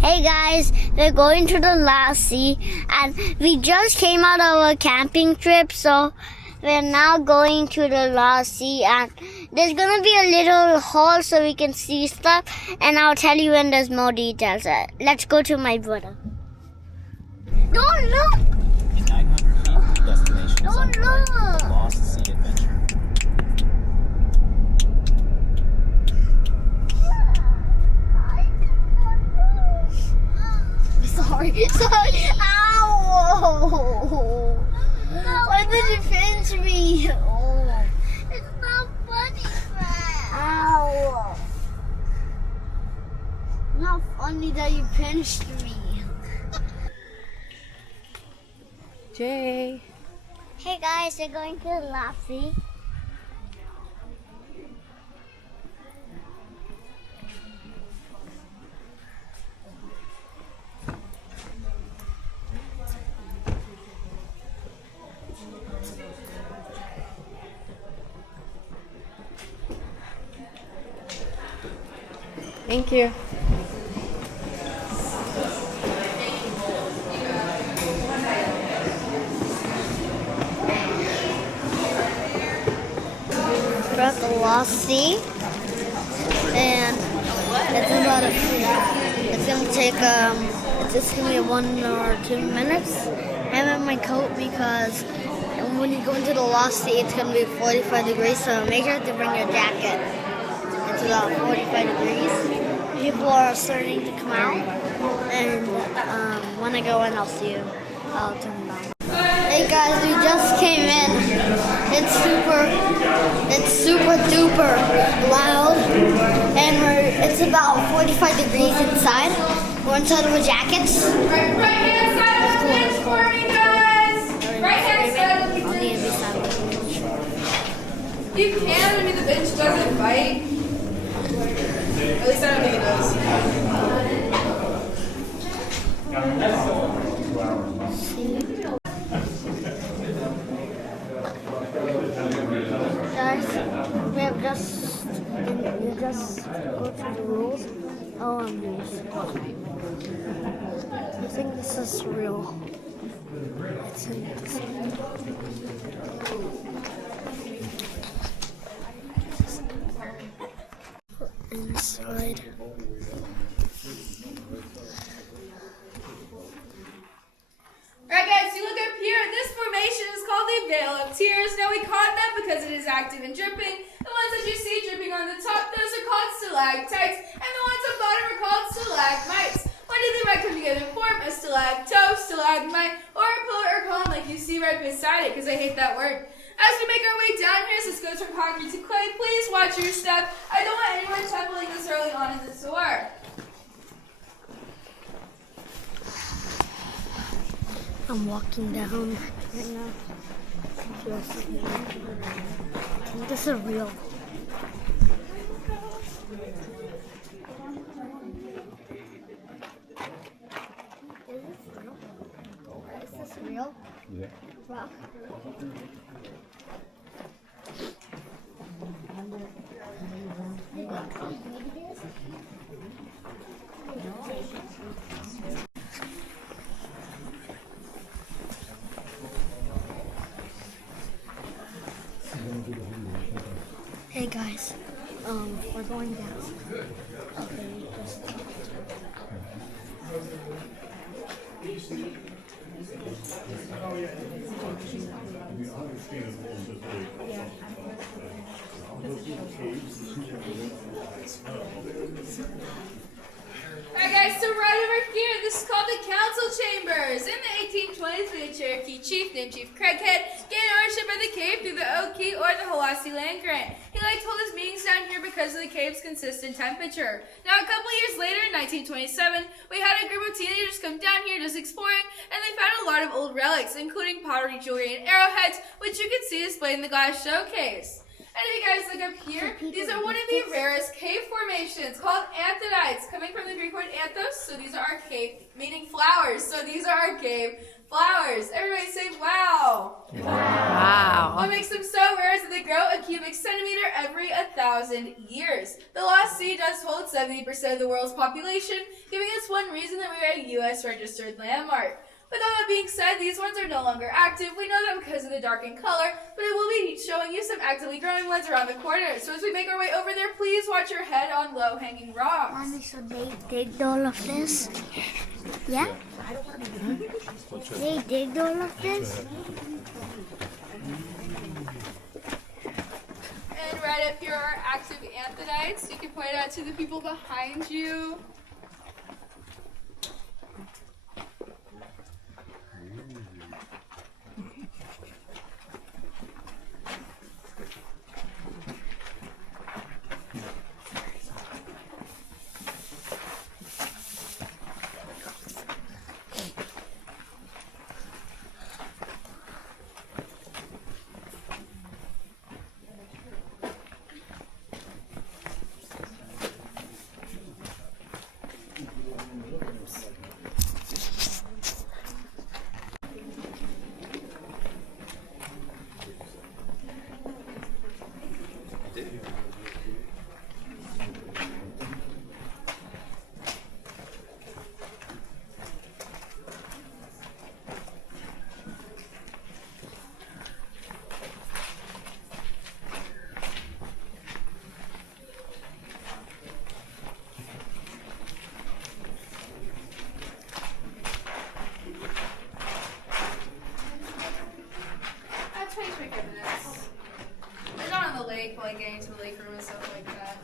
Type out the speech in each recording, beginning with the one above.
Hey guys, we're going to the last sea and we just came out of a camping trip, so we're now going to the last sea and there's gonna be a little hall so we can see stuff, and I'll tell you when there's more details. Let's go to my brother. Don't look! 900 feet from the destination is on the Lost Sea Adventure. Sorry. Ow! Why did you pinch me? Oh. It's not funny, Fred. Ow! Not funny that you pinched me. Jay. Hey guys, we're going to the last sea. Thank you. We're at the Lost Sea, and it's about it's gonna take it's gonna be 1 or 2 minutes. I have my coat because when you go into the Lost Sea, it's gonna be 45 degrees. So make sure to bring your jacket. It's about 45 degrees. People are starting to come out, and when I go in, I'll see you. I'll turn it on. Hey guys, we just came in. It's super duper loud, and it's about 45 degrees inside. We're inside of our jackets. Right hand side of the bench for me, guys. Right hand side of the On the bench. other side of the bench. You can, I mean the bench doesn't bite. At least I don't think it does. Guys, we have just go through the rules. Oh, I'm loose. I think this is real. I think this is inside. Alright guys, you look up here. This formation is called the Veil of Tears. Now we caught that because it is active and dripping. The ones that you see dripping on the top, those are called stalactites, and the ones on bottom are called stalagmites. One day they might come together and form a stalactite, stalagmite, or a pillar or column like you see right beside it, because I hate that word. As we make our way down here, so this goes from concrete to clay, please watch your step. I don't want anyone tumbling this early on in the tour. I'm walking down right now. I think this is real. Is this real? Yeah. Rock. Hey guys, we're going down. Okay, just. Alright guys, so right over here, this is called the council chambers. In the 1820s, we had Cherokee chief named Chief Craighead gain ownership of the cave through the Okie or the Hiwassee land grant. He liked to hold his meetings down here because of the cave's consistent temperature. Now a couple years later, in 1927, we had a group of teenagers come down here just exploring, and they found a lot of old relics, including pottery, jewelry, and arrowheads, which you can see displayed in the glass showcase. And if you guys look up here, these are one of the rarest cave formations called anthodites, coming from the Greek word anthos, so these are our cave, meaning flowers, so these are our cave flowers. Everybody say wow. Wow. What makes them so rare is that they grow a cubic centimeter every 1,000 years. The Lost Sea does hold 70% of the world's population, giving us one reason that we are a U.S. registered landmark. With all that being said, these ones are no longer active. We know that because of the darkened color, but it will be showing you some actively growing ones around the corner. So as we make our way over there, please watch your head on low-hanging rocks. Mommy, so they digged all of this? Yeah? They digged all of this? And right up here are active anthodites. You can point it out to the people behind you. They're not on the lake, like getting to the lake room and stuff like that.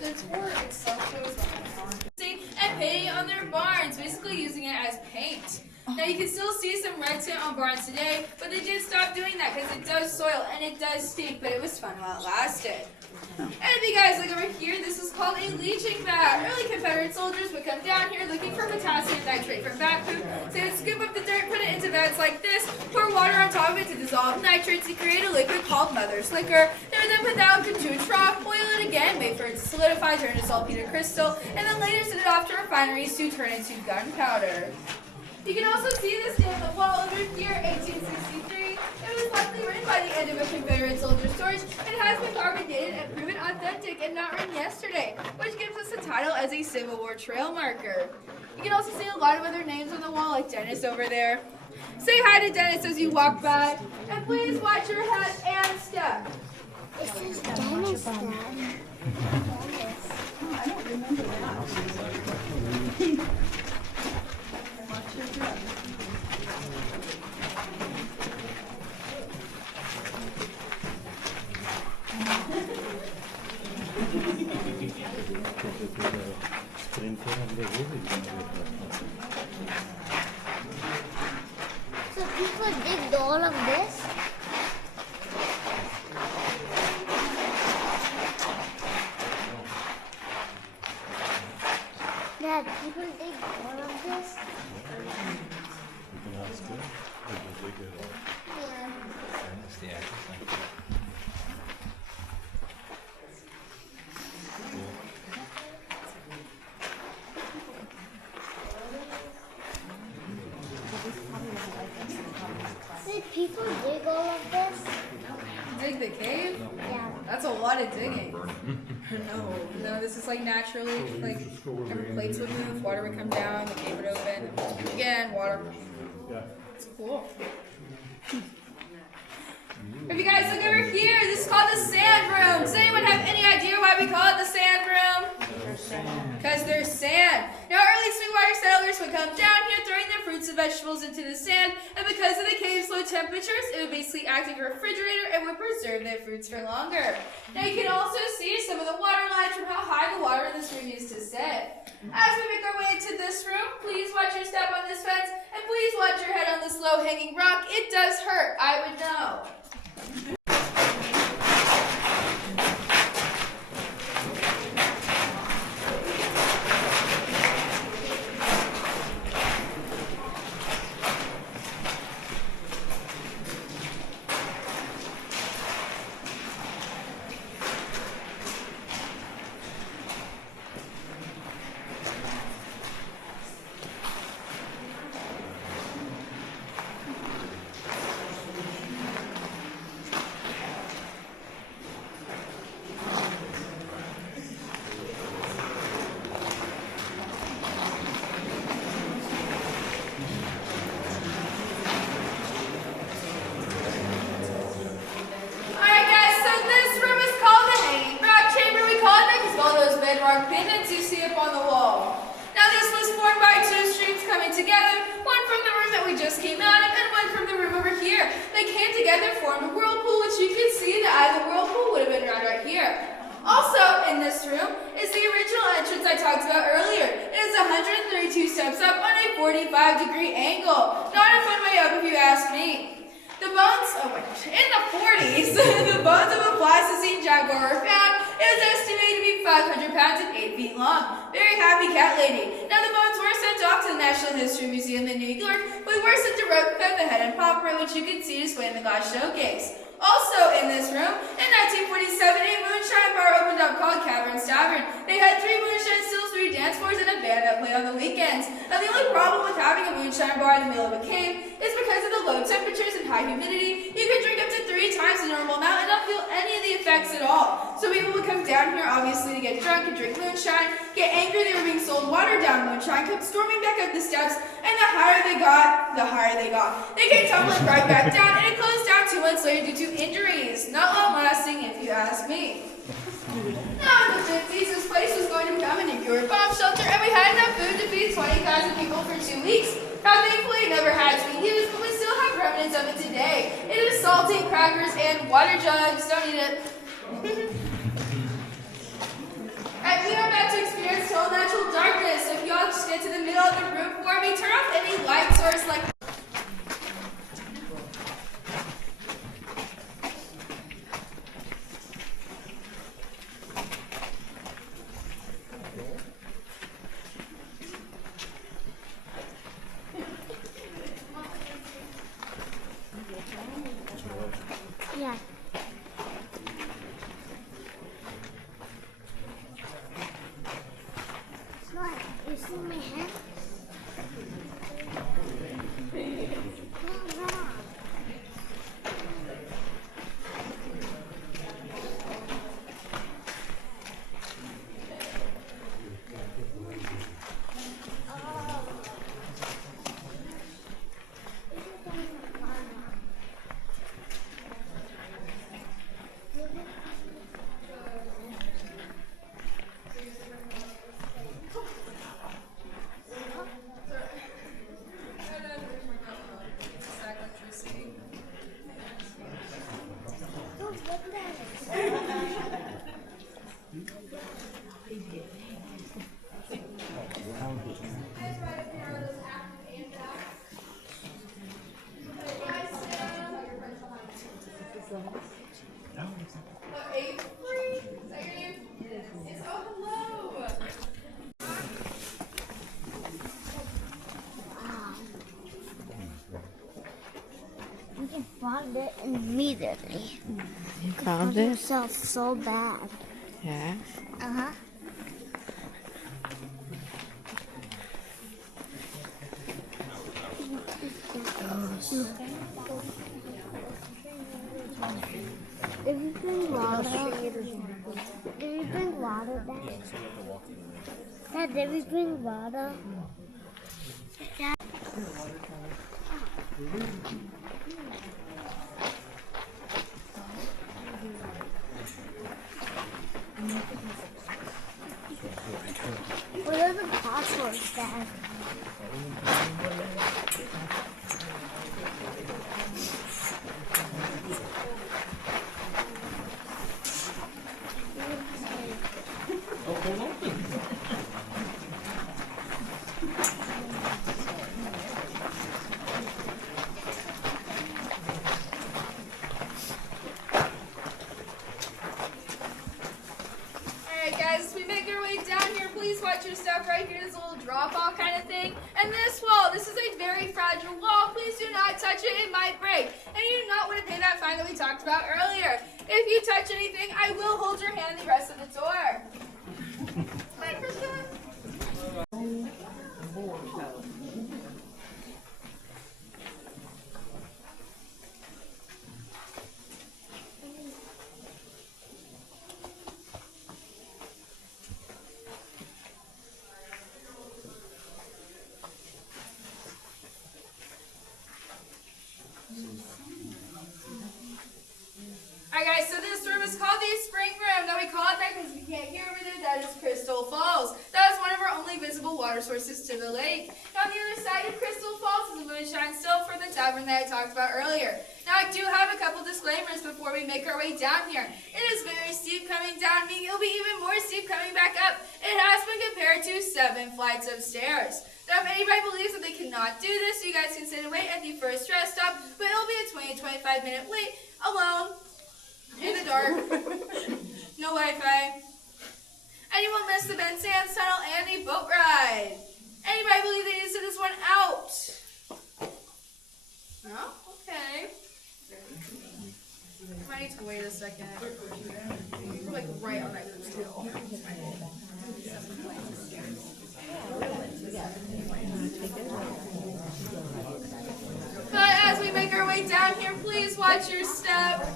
The tour itself goes on and painting on their barns, basically using it as paint. Now you can still see some red tint on barns today, but they did stop doing that because it does soil and it does stink, but it was fun while it lasted. And if you guys look over here, this is called a leaching vat. Early Confederate soldiers would come down here looking for potassium nitrate from back food. So they would scoop up the dirt, put it into vats like this, pour water on top of it to dissolve nitrates to create a liquid called mother's liquor. They would then put that into a trough, boil it again, wait for it to solidify, turn into saltpeter crystal, and then later send it off to refineries to turn into gunpowder. You can also see this day on the wall over here, 1863. It was likely written by the end of a Confederate soldier storage and has been carbon dated and proven authentic and not written yesterday, which gives us the title as a Civil War trail marker. You can also see a lot of other names on the wall, like Dennis over there. Say hi to Dennis as you walk by, and please watch your head and step. It says Dennis, Dad. I don't remember that. So people digged all of this? Dad, people dig all of this? Yeah. Did people dig all of this? Dig the cave? Yeah. That's a lot of digging. No, this is like naturally, like every plates would move, water would come down, the cave would open, again, water. It's cool. If you guys look over here, this is called the sand room. Does anyone have any idea why we call it the sand room? Because there's sand. Now, early Sweetwater settlers would come down here throwing their fruits and vegetables into the sand, and because of the cave's low temperatures, it would basically act like a refrigerator and would preserve their fruits for longer. Now, you can also see some of the water lines from how high the water in this room used to sit. As we make our way into this room, please watch your step on this fence, and please watch your head on this low-hanging rock. It does hurt, I would know. dark pin that you see up on the wall. Now this was formed by two streams coming together, one from the room that we just came out of and one from the room over here. They came together, formed a whirlpool, which you can see the eye of the whirlpool would have been right here. Also in this room is the original entrance I talked about earlier. It is 132 steps up on a 45-degree angle. Not a fun way up if you ask me. The bones, in the 40s, the bones of a Pleistocene jaguar were found. It was estimated to be 500 pounds and 8 feet long. Very happy cat lady. Now the bones were sent off to the National History Museum in New York. We were sent a replica of the head and paw print, which you can see displayed in the glass showcase. Also in this room, in 1947, a moonshine bar opened up called Caverns Tavern. They had 3 moonshine stills, 3 dance floors, and a band that played on the weekends. Now the only problem with having a moonshine bar in the middle of a cave is because of the low temperatures and high humidity. You can drink up to 3 times the normal amount and not feel any of the effects at all. So people would come down here obviously to get drunk and drink moonshine, get angry they were being sold watered down moonshine, come storming back up the steps, and the higher they got, the higher they got. They came tumbling right back down, and it closed down 2 months later due to injuries. Not long lasting, if you ask me. Now in the 50s, this place was going to become a nuclear bomb shelter, and we had enough food to feed 20,000 people for 2 weeks. Now thankfully it never had to be used, but we still have remnants of it today. It is saltine crackers and water jugs. Don't eat it. And we are about to experience total natural darkness. So if y'all just get to the middle of the room for me, turn off any light source like Yeah. What? You see my hand? You found it immediately. You found it? Yourself so bad. Yeah. Uh-huh. Did you bring water? Did you bring water back? Dad, did we bring water? Dad. What are the passwords, Dad? Alright guys, as we make our way down here, please watch your step right here. There's a little drop off kind of thing. And this wall, this is a very fragile wall. Please do not touch it, it might break. And you do not want to pay that fine that we talked about earlier. If you touch anything, I will hold your hand the rest of the tour. Wait for sure. Alright guys, so this room is called the spring room. Now we call it that because we can't hear over there. That is crystal resources to the lake. And on the other side of Crystal Falls is the moonshine still for the tavern that I talked about earlier. Now, I do have a couple disclaimers before we make our way down here. It is very steep coming down, meaning it'll be even more steep coming back up. It has been compared to 7 flights of stairs. Now, if anybody believes that they cannot do this, you guys can sit and wait at the first rest stop, but it'll be a 20-25 minute wait, alone, in the dark, no Wi-Fi. Anyone miss the Ben Sands Tunnel and the boat ride? Anybody believe they need to sit this one out? No? Okay. I need to wait a second. We're like right on that cruise too. But as we make our way down here, please watch your step.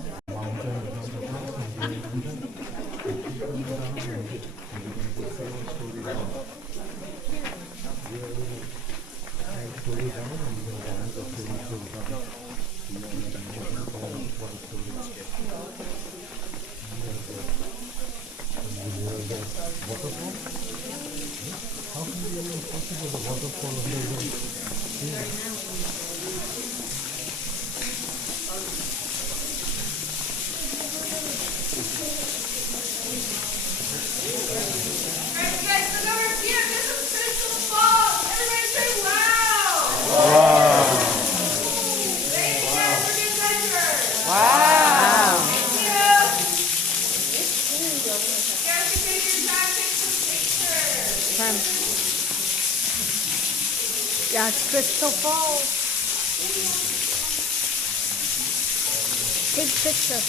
Yeah, it's Crystal Falls. Take picture.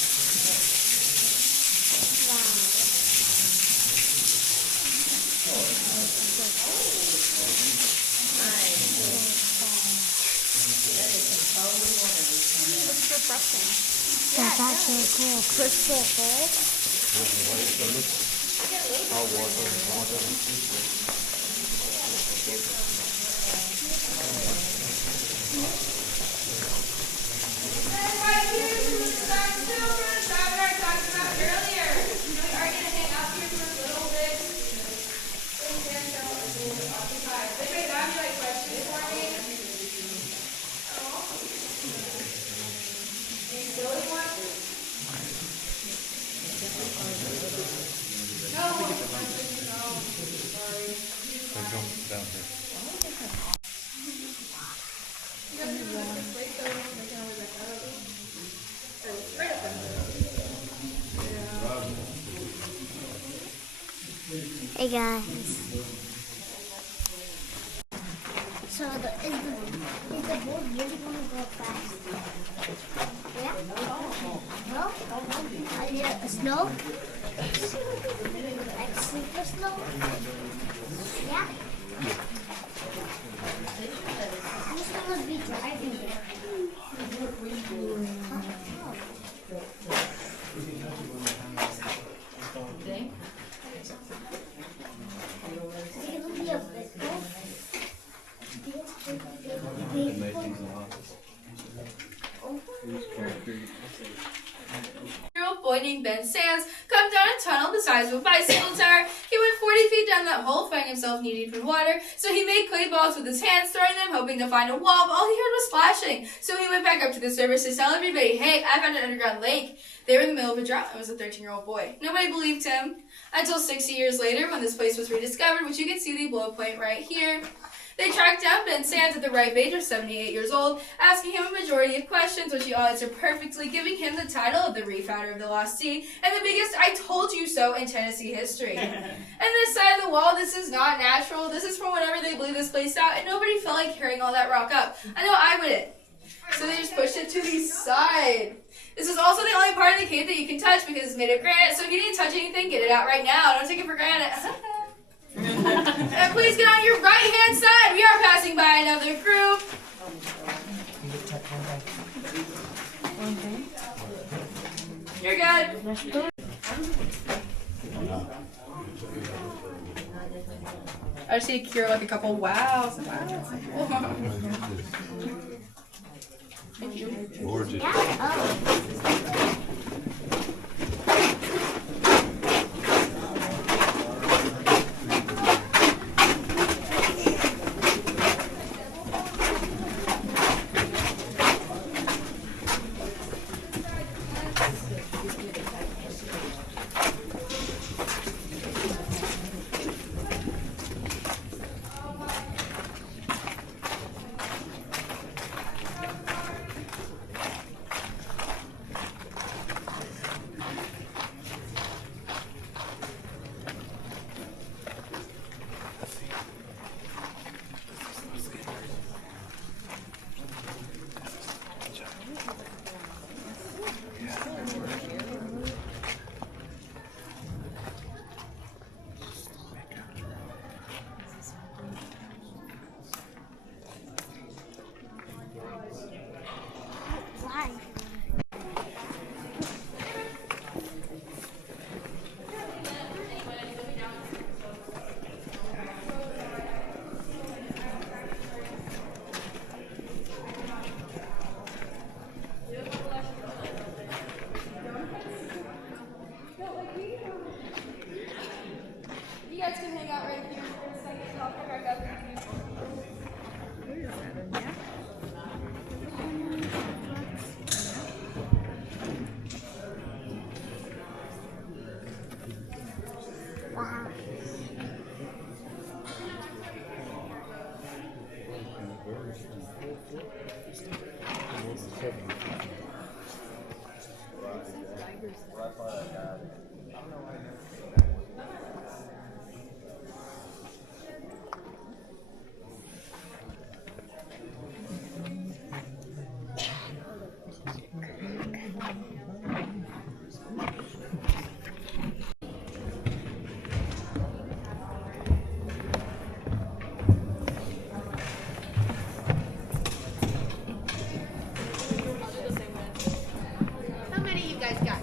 That's actually cool. Crystal Falls. Hey guys. So is the boat really gonna go fast? Yeah? No? Yeah, slow? Like super slow? Yeah? Who's gonna be driving it? Boy named Ben Sands come down a tunnel the size of a bicycle tire. He went 40 feet down that hole, finding himself knee deep in water. So he made clay balls with his hands, throwing them, hoping to find a wall, but all he heard was splashing. So he went back up to the surface to tell everybody, hey, I found an underground lake. They were in the middle of a drought. It was a 13-year-old boy. Nobody believed him until 60 years later when this place was rediscovered, which you can see the blow point right here. They tracked down Ben Sands at the ripe age of 78 years old, asking him a majority of questions, which he answered perfectly, giving him the title of the refounder of the Lost Sea and the biggest I told you so in Tennessee history. And this side of the wall, this is not natural. This is from whenever they blew this place out, and nobody felt like carrying all that rock up. I know I wouldn't. So they just pushed it to the side. This is also the only part of the cave that you can touch because it's made of granite, so if you need to touch anything, get it out right now. Don't take it for granted. And please get on your right-hand side. We are passing by another group. You're good. I just see Kira like a couple wows. Thank you. Gorgeous. Wow. How many you guys got?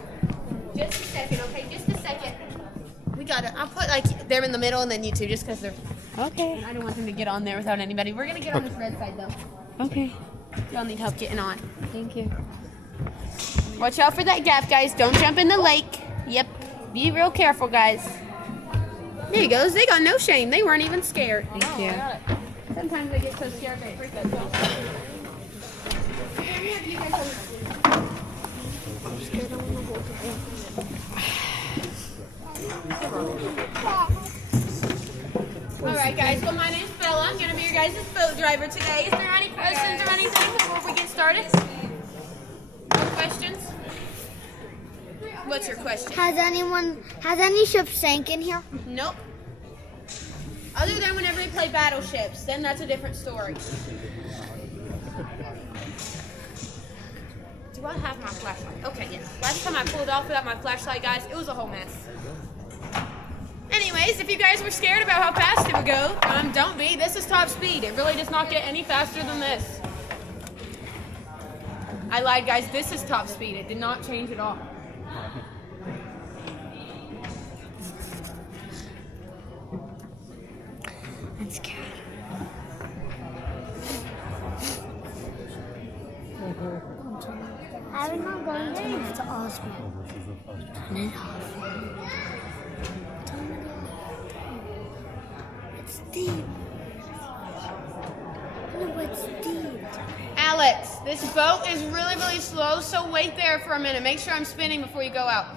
Just a second, okay? Just a second. We got it. I'll put like them in the middle and then you two, just because they're. Okay. I don't want them to get on there without anybody. We're gonna get on this red side though. Okay. Y'all need help getting on. Thank you. Watch out for that gap, guys. Don't jump in the lake. Yep. Be real careful, guys. There you go. They got no shame. They weren't even scared. Thank you. Sometimes they get so scared they freak us out. Alright guys, well my name's Bella. I'm going to be your guys' boat driver today. Is there any questions or anything before we get started? No questions? What's your question? Has any ship sank in here? Nope. Other than whenever they play battleships, then that's a different story. Do I have my flashlight? Okay, yes. Last time I pulled off without my flashlight, guys, it was a whole mess. Anyways, if you guys were scared about how fast it would go, don't be. This is top speed. It really does not get any faster than this. I lied, guys. This is top speed. It did not change at all. I'm scared. I'm not going to move to Osborne. Turn it off. It's deep. No, it's deep. Alex, this boat is really, really slow, so wait there for a minute. Make sure I'm spinning before you go out.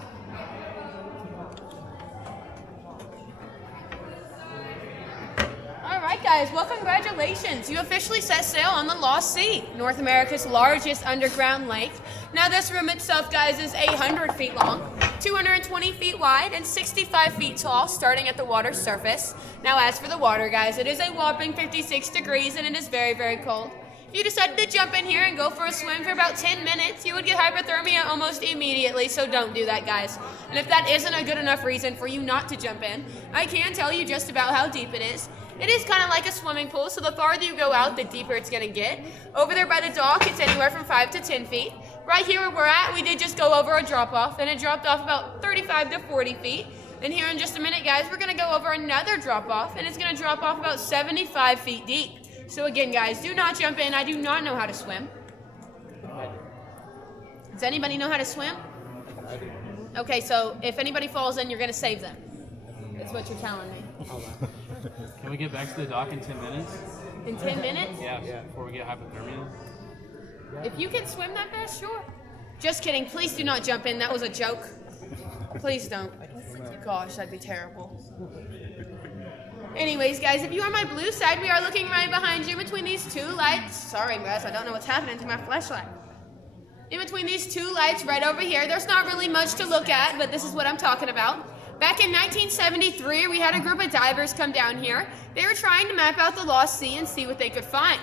Alright guys, well congratulations. You officially set sail on the Lost Sea, North America's largest underground lake. Now this room itself, guys, is 800 feet long, 220 feet wide, and 65 feet tall, starting at the water's surface. Now as for the water, guys, it is a whopping 56 degrees and it is very, very cold. If you decided to jump in here and go for a swim for about 10 minutes, you would get hypothermia almost immediately, so don't do that, guys. And if that isn't a good enough reason for you not to jump in, I can tell you just about how deep it is. It is kind of like a swimming pool, so the farther you go out, the deeper it's going to get. Over there by the dock, it's anywhere from 5 to 10 feet. Right here where we're at, we did just go over a drop-off, and it dropped off about 35 to 40 feet. And here in just a minute, guys, we're going to go over another drop-off, and it's going to drop off about 75 feet deep. So again, guys, do not jump in. I do not know how to swim. Does anybody know how to swim? Okay, so if anybody falls in, you're going to save them. That's what you're telling me. Can we get back to the dock in 10 minutes? In 10 minutes? Yeah, before we get hypothermia. If you can swim that fast, sure. Just kidding. Please do not jump in. That was a joke. Please don't. Gosh, that'd be terrible. Anyways, guys, if you are on my blue side, we are looking right behind you between these two lights. Sorry, guys, I don't know what's happening to my flashlight. In between these two lights right over here, there's not really much to look at, but this is what I'm talking about. Back in 1973, we had a group of divers come down here. They were trying to map out the Lost Sea and see what they could find.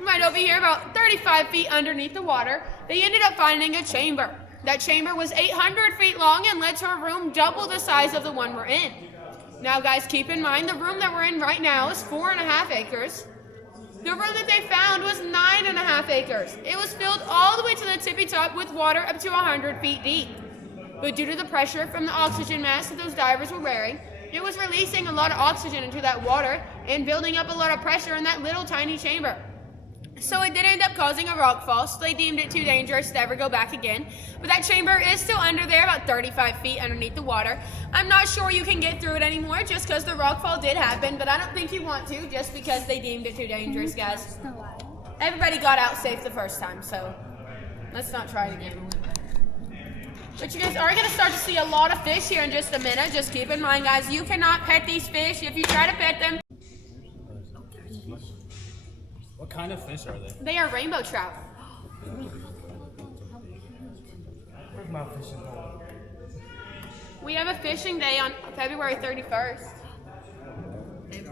Right over here, about 35 feet underneath the water, they ended up finding a chamber. That chamber was 800 feet long and led to a room double the size of the one we're in. Now, guys, keep in mind, the room that we're in right now is 4.5 acres. The room that they found was 9.5 acres. It was filled all the way to the tippy top with water up to 100 feet deep. But due to the pressure from the oxygen mask that those divers were wearing, it was releasing a lot of oxygen into that water and building up a lot of pressure in that little tiny chamber. So it did end up causing a rock fall, so they deemed it too dangerous to ever go back again. But that chamber is still under there, about 35 feet underneath the water. I'm not sure you can get through it anymore just because the rock fall did happen, but I don't think you want to just because they deemed it too dangerous, guys. Everybody got out safe the first time, so let's not try it again. But you guys are going to start to see a lot of fish here in just a minute. Just keep in mind, guys, you cannot pet these fish. If you try to pet them, What kind of fish are they? they are rainbow trout. Where's my fishing pole? We have a fishing day on February 31st.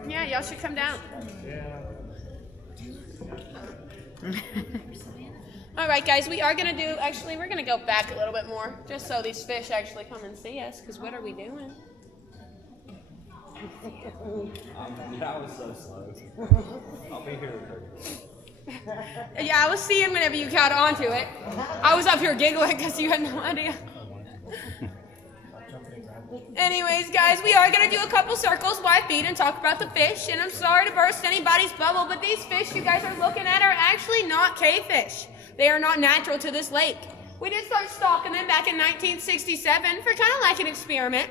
Yeah, y'all should come down. All right, guys, we are going to do, actually, we're going to go back a little bit more, just so these fish actually come and see us, because what are we doing? That was so slow. I'll be here with her. Yeah, I was seeing whenever you got onto it. I was up here giggling because you had no idea. Anyways, guys, we are going to do a couple circles, wide feet, and talk about the fish. And I'm sorry to burst anybody's bubble, but these fish you guys are looking at are actually not cave fish. They are not natural to this lake. We did start stalking them back in 1967 for kind of like an experiment.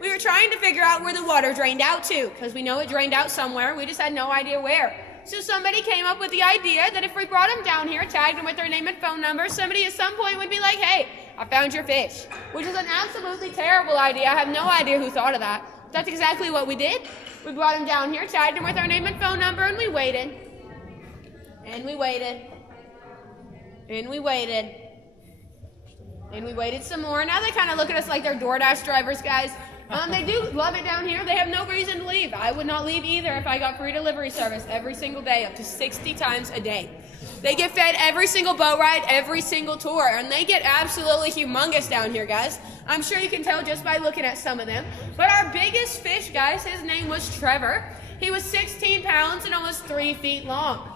We were trying to figure out where the water drained out to, because we know it drained out somewhere. We just had no idea where. So somebody came up with the idea that if we brought them down here, tagged them with their name and phone number, somebody at some point would be like, hey, I found your fish, which is an absolutely terrible idea. I have no idea who thought of that. That's exactly what we did. We brought them down here, tagged them with our name and phone number, and we waited. And we waited. And we waited. And we waited some more. Now they kind of look at us like they're DoorDash drivers, guys. They do love it down here. They have no reason to leave. I would not leave either if I got free delivery service every single day, up to 60 times a day. They get fed every single boat ride, every single tour, and they get absolutely humongous down here, guys. I'm sure you can tell just by looking at some of them. But our biggest fish, guys, his name was Trevor. He was 16 pounds and almost 3 feet long.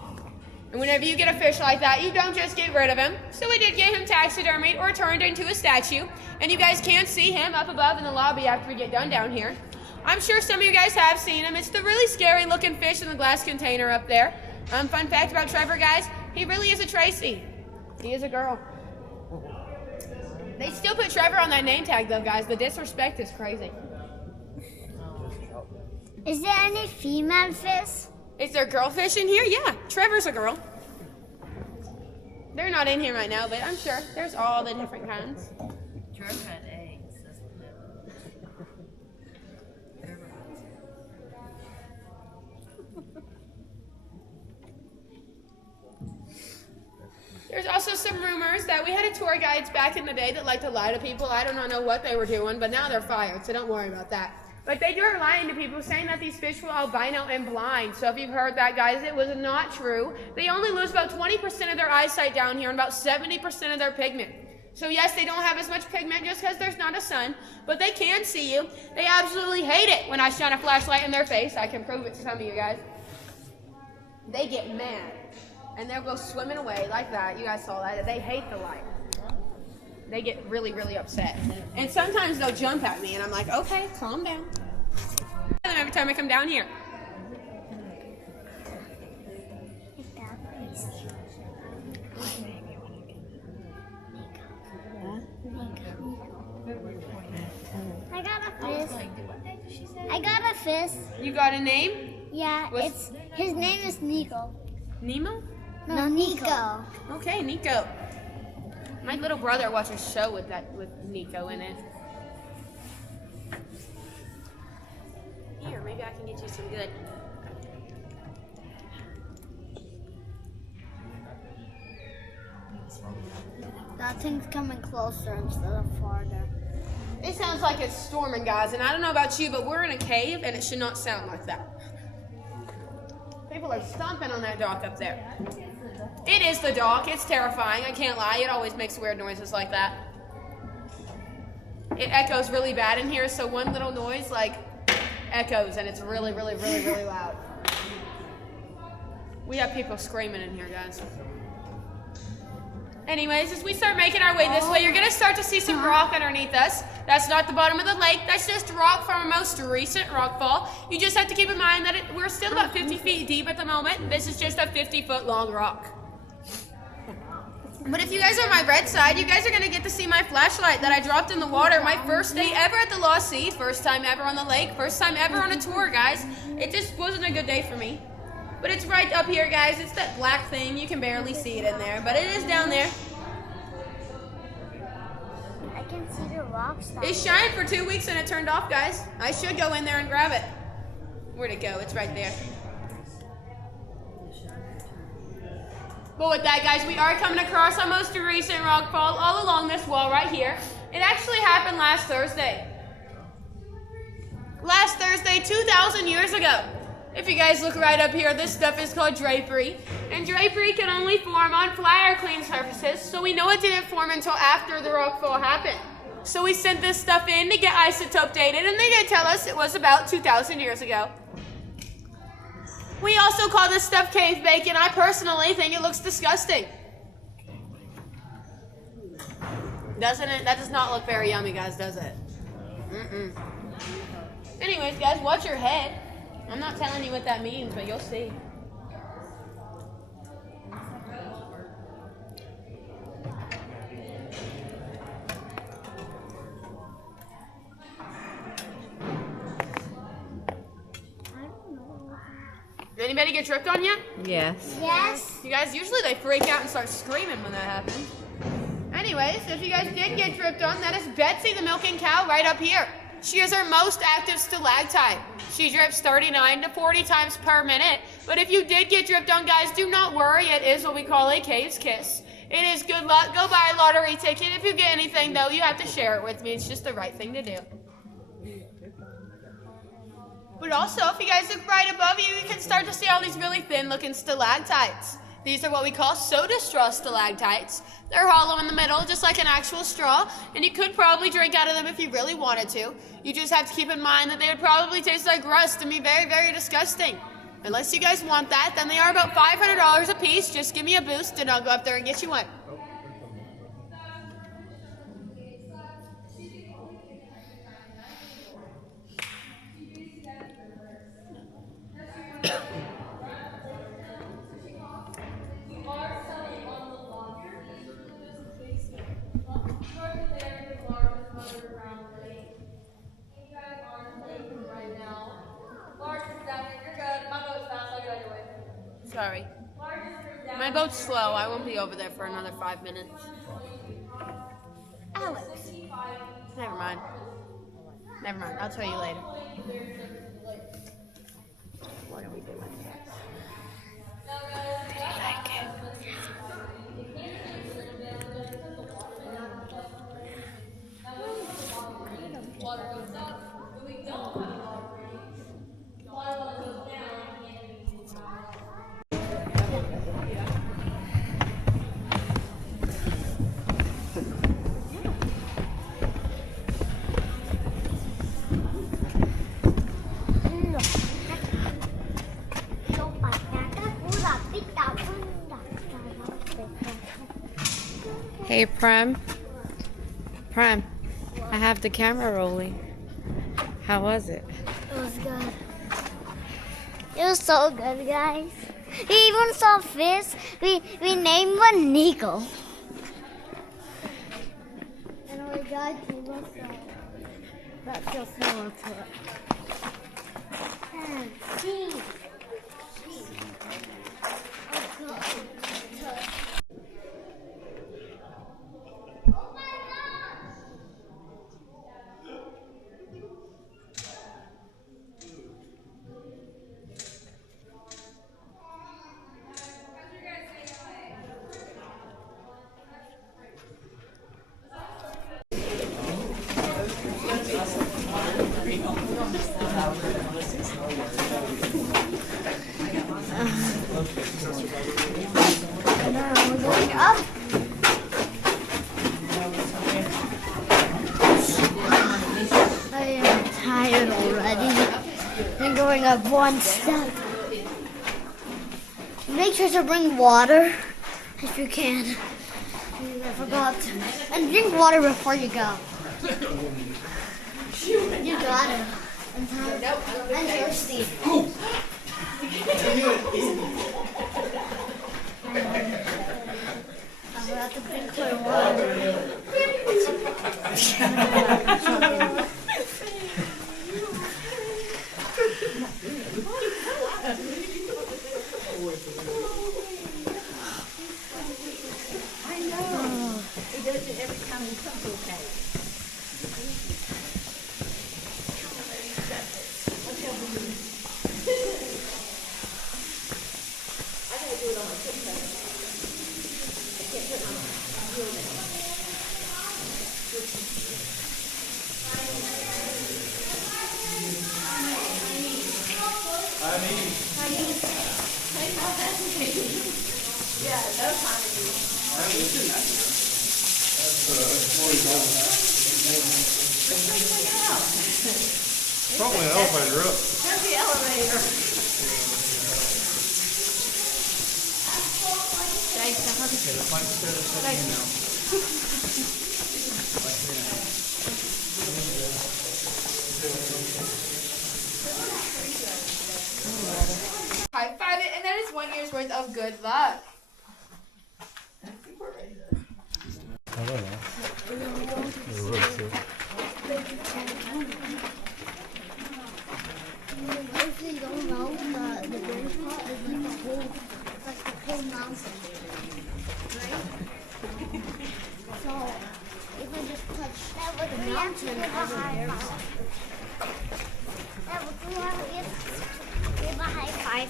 And whenever you get a fish like that, you don't just get rid of him. So we did get him taxidermied or turned into a statue. And you guys can see him up above in the lobby after we get done down here. I'm sure some of you guys have seen him. It's the really scary looking fish in the glass container up there. Fun fact about Trevor, guys, he really is a Tracy. He is a girl. They still put Trevor on that name tag though, guys. The disrespect is crazy. Is there any female fish? Is there girl fish in here? Yeah, Trevor's a girl. They're not in here right now, but I'm sure there's all the different kinds. Trevor had eggs. There's also some rumors that we had a tour guides back in the day that liked to lie to people. I do not know what they were doing, but now they're fired, so don't worry about that. But they were lying to people, saying that these fish were albino and blind. So if you've heard that, guys, it was not true. They only lose about 20% of their eyesight down here and about 70% of their pigment. So yes, they don't have as much pigment just because there's not a sun, but they can see you. They absolutely hate it when I shine a flashlight in their face. I can prove it to some of you guys. They get mad, and they'll go swimming away like that. You guys saw that. They hate the light. They get really, really upset. And sometimes they'll jump at me, and I'm like, okay, calm down. And then every time I come down here. I got a fish. I got a fish. You got a name? Yeah, his name is Nico. Nemo? No, Nico. Okay, Nico. My little brother watched a show with Nico in it. Here, maybe I can get you some good. That thing's coming closer instead of farther. It sounds like it's storming, guys, and I don't know about you, but we're in a cave, and it should not sound like that. People are stomping on that dock up there. It is the dock. It's terrifying. I can't lie. It always makes weird noises like that. It echoes really bad in here, so one little noise, like, echoes, and it's really, really, really, really loud. We have people screaming in here, guys. Anyways, as we start making our way this way, you're going to start to see some rock underneath us. That's not the bottom of the lake. That's just rock from our most recent rock fall. You just have to keep in mind that we're still about 50 feet deep at the moment. This is just a 50-foot long rock. But if you guys are on my red side, you guys are gonna get to see my flashlight that I dropped in the water my first day ever at the Lost Sea, first time ever on the lake, first time ever on a tour, guys. It just wasn't a good day for me. But it's right up here, guys. It's that black thing. You can barely see it in there, but it is down there. I can see the rocks. It shined for 2 weeks and it turned off, guys. I should go in there and grab it. Where'd it go? It's right there. But with that, guys, we are coming across our most recent rockfall all along this wall right here. It actually happened last Thursday. Last Thursday, 2,000 years ago. If you guys look right up here, this stuff is called drapery. And drapery can only form on flat or clean surfaces, so we know it didn't form until after the rockfall happened. So we sent this stuff in to get isotope dated, and they did tell us it was about 2,000 years ago. We also call this stuff cave bacon. I personally think it looks disgusting. Doesn't it? That does not look very yummy, guys, does it? Anyways, guys, watch your head. I'm not telling you what that means, but you'll see. Anybody get tripped on yet? Yes. Yes. You guys, usually they freak out and start screaming when that happens. Anyways, if you guys did get tripped on, that is Betsy the milking cow right up here. She is our most active stalactite. She drips 39 to 40 times per minute. But if you did get dripped on, guys, do not worry. It is what we call a cave's kiss. It is good luck. Go buy a lottery ticket. If you get anything, though, you have to share it with me. It's just the right thing to do. But also, if you guys look right above you, you can start to see all these really thin-looking stalactites. These are what we call soda straw stalactites. They're hollow in the middle, just like an actual straw, and you could probably drink out of them if you really wanted to. You just have to keep in mind that they would probably taste like rust and be very, very disgusting. Unless you guys want that, then they are about $500 a piece. Just give me a boost, and I'll go up there and get you one. Sorry. My boat's slow. I won't be over there for another 5 minutes. Alex. Never mind. Never mind. I'll tell you later. What are we doing? Did you like it? Hey, Prem. Prem, I have the camera rolling. How was it? It was good. It was so good, guys. We even saw fish. We named one Nico. And our guide gave us that's just more to it. And see. Now we're going up. I am tired already. I'm going up one step. Make sure to bring water if you can. I forgot. And drink water before you go. You got it. I'm tired. I'm thirsty. I'm at the Probably an elevator up. That's the elevator. High five it, and that is 1 year's worth of good luck. If you don't know, the bear spot is like the whole mountain, right? So if I just touch the mountain, there's a bear spot. Give a high five.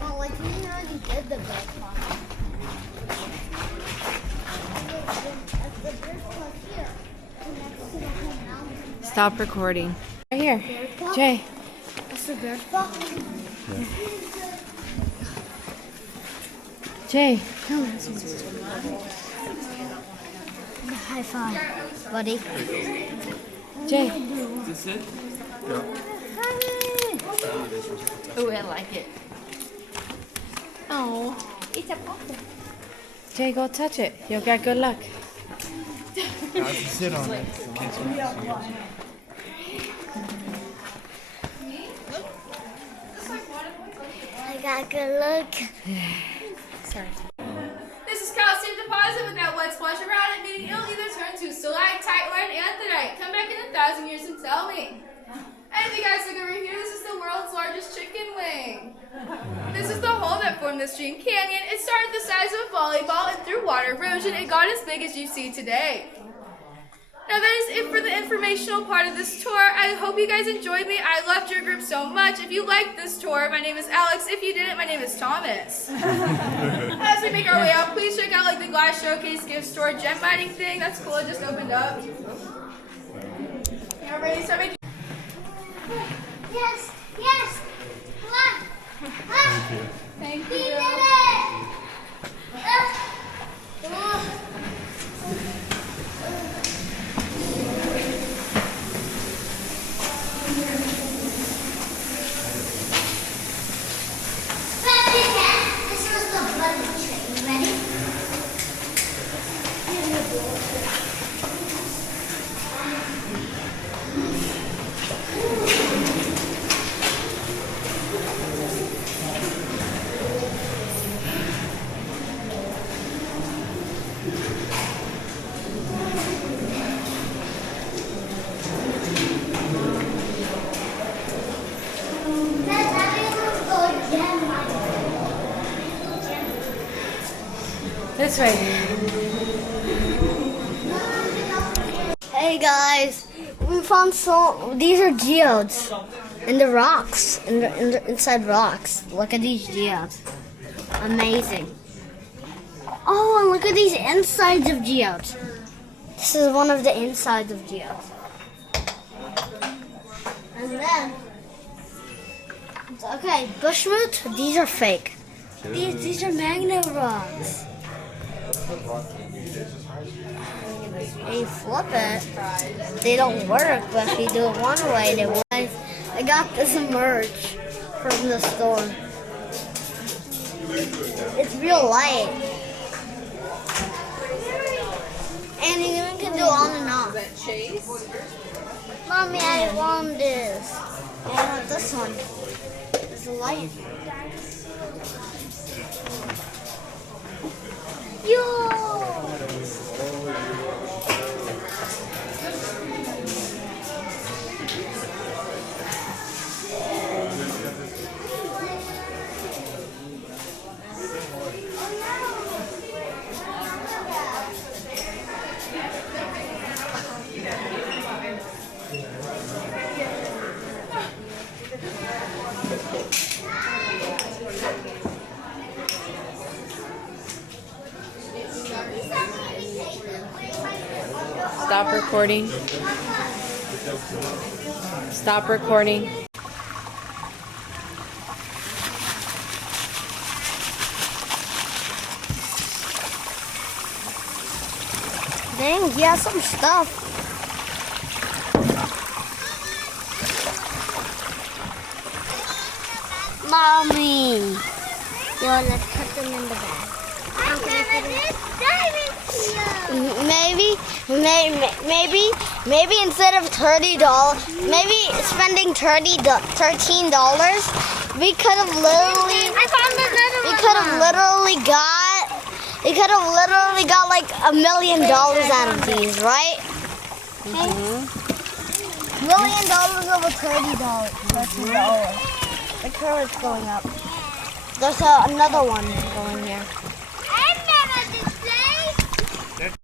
Well, like we already did the bear spot. That's the bear spot here. Next to the whole mountain. Stop recording. Right here. Jay. That's the bear spot. Jay. High five, buddy. Jay. Is this it? Oh, I like it. Oh, it's a pocket. Jay, go touch it. You'll get good luck. I have to sit on it. I got good luck. This is calcium deposit with that white splash around it, meaning it'll either turn to stalactite or an anthrite. Come back in 1,000 years and tell me. And if you guys look over here, this is the world's largest chicken wing. This is the hole that formed the stream canyon. It started the size of a volleyball, and through water erosion, it got as big as you see today. Now that is it for the informational part of this tour. I hope you guys enjoyed me. I loved your group so much. If you liked this tour, my name is Alex. If you didn't, my name is Thomas. As we make our way out, please check out like the glass showcase gift store gem mining thing. That's cool. It just opened up. Y'all ready to start making? Yes, yes. Come on. Thank He did you. it. This was the button trick. You ready? This way. Hey guys, we found these are geodes in the rocks, inside rocks. Look at these geodes. Amazing. Oh, and look at these insides of geodes. This is one of the insides of geodes. And then, okay, bushroot, these are fake. These are magnet rocks. When you flip it, they don't work, but if you do it one way, they work. I got this merch from the store. It's real light. And you even can do on and off. Mommy, I want this. I want this one. It's a light. Yo! Stop recording. Stop recording. Dang, he has some stuff. Mommy. Yo, let's put them in the bag. Maybe instead of $30, maybe spending $13, we could have literally got like $1 million out of these, right? $1 million over $13. The current's going up. There's another one going here.